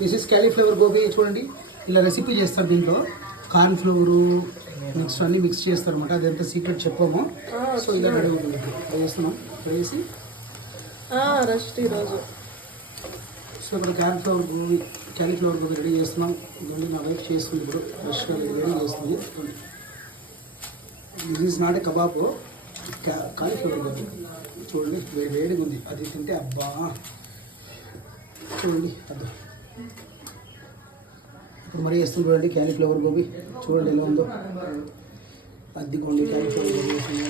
This is cauliflower gobi. చూడండి ఇలా recipe చేస్తారు. దీంట్లో కార్న్ ఫ్లోరు మిక్స్ అన్నీ మిక్స్ చేస్తారు అనమాట. అదంతా సీక్రెట్ చెప్పాము. సో ఇలా రెడీ అవుతుంది. అది చేస్తున్నాం వేసి రెస్ట్ ఈరోజు. సో ఇప్పుడు క్యాలీఫ్లవర్ గోబీ రెడీ చేస్తున్నాం. ఇదండి నా వైఫ్ చేస్తుంది. ఇప్పుడు ఫ్రెష్గా రెడీ చేస్తుంది. ఇది is not a kebab, cauliflower gobi. చూడండి వేడిగా ఉంది. అది తింటే అబ్బా చూడండి అది. ఇప్పుడు మరీ వేస్తుంది చూడండి క్యాలీఫ్లవర్ గోబీ. చూడండి ఎలా ఉందో. అద్దెకోండి క్యాలీఫ్లవర్ గోబీ వేస్తుంది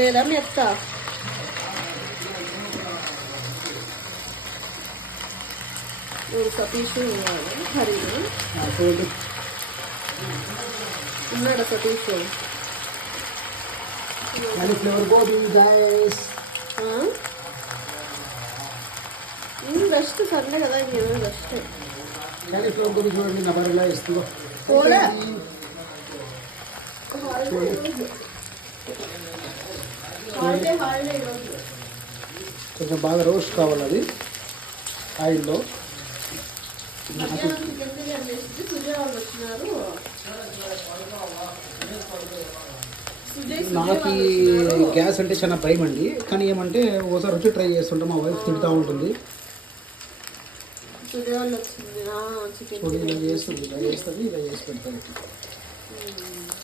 లేదా మెత్త. సతీష్ హరిను చూడండి ఉన్నాడా Satish? Cauliflower gobi guys. Rest Sunday కదా, ఇంకేమైనా రెస్ట్. క్యాలీఫ్లవర్ గోబీ చూడండి నా బరిలా వేస్తుందో. కూడా కొంచెం బాగా రోస్ట్ కావాలి అది ఆయిల్లో. నాకు గ్యాస్ అంటే చాలా భయం అండి. కానీ ఏమంటే ఒకసారి వచ్చి ట్రై చేస్తుంటాం. మా వైఫ్ తింటూ ఉంటుంది. చూడండి ఇలా చేస్తుంది, ఇలా చేస్తుంది, ఇలా చేసి పెడతాను.